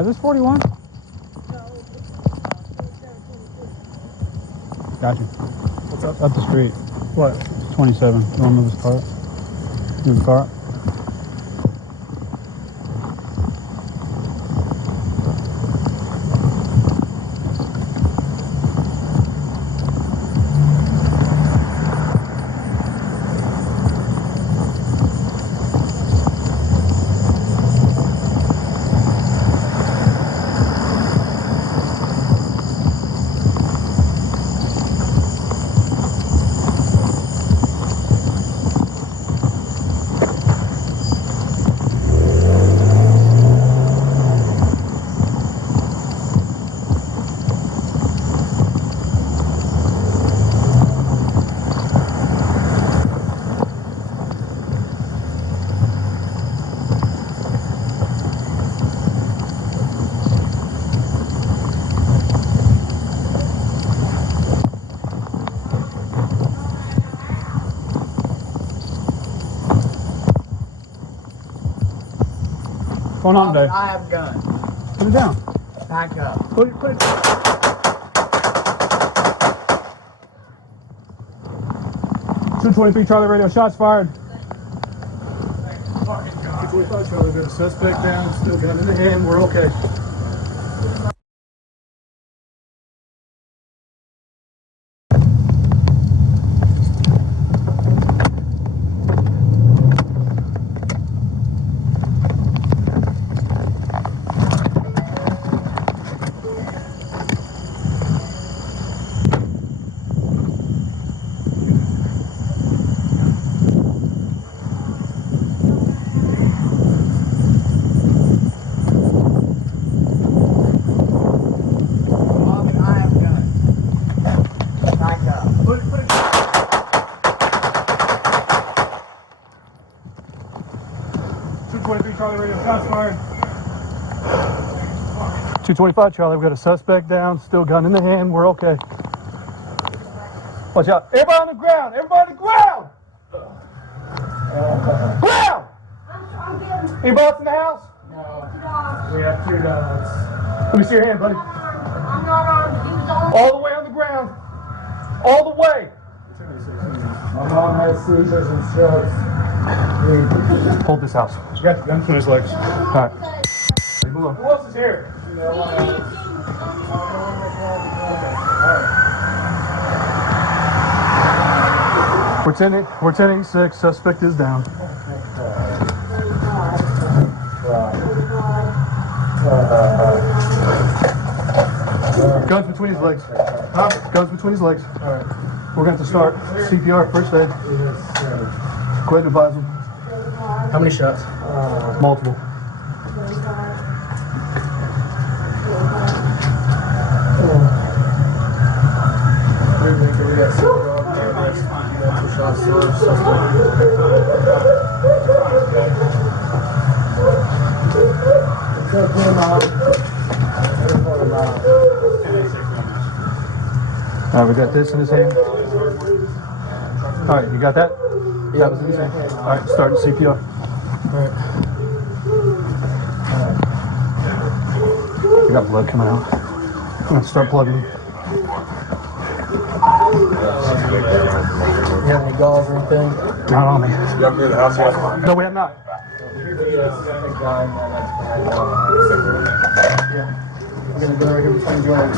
Is this 41? Gotcha. What's up? Up the street. What? 27. You want to move this car? Move the car. What's going on today? I have a gun. Put it down. Back up. Put it down. 223 Charlie Radio, shots fired. 225 Charlie, got a suspect down, still gun in the hand, we're okay. Charlie Radio, shots fired. 225 Charlie, we got a suspect down, still gun in the hand, we're okay. Watch out. Everybody on the ground! Everybody on the ground! Ground! Anybody else in the house? No. We have 2 dogs. Let me see your hand, buddy. I'm not armed. He was on. All the way on the ground. All the way. My mom has seizures and strokes. Hold this house. You got the gun between his legs. All right. Who else is here? We're 1086. Suspect is down. Guns between his legs. Huh? Guns between his legs. All right. We're going to have to start CPR, first aid. Go ahead and advise him. How many shots? Multiple. All right, we got this in his hand. All right, you got that? Yeah. That was in his hand. All right, starting CPR. All right. We got blood coming out. I'm gonna start plugging. You have any gauze or anything? Not on me. You haven't been to the house yet? No, we have not. We're gonna go right here between you and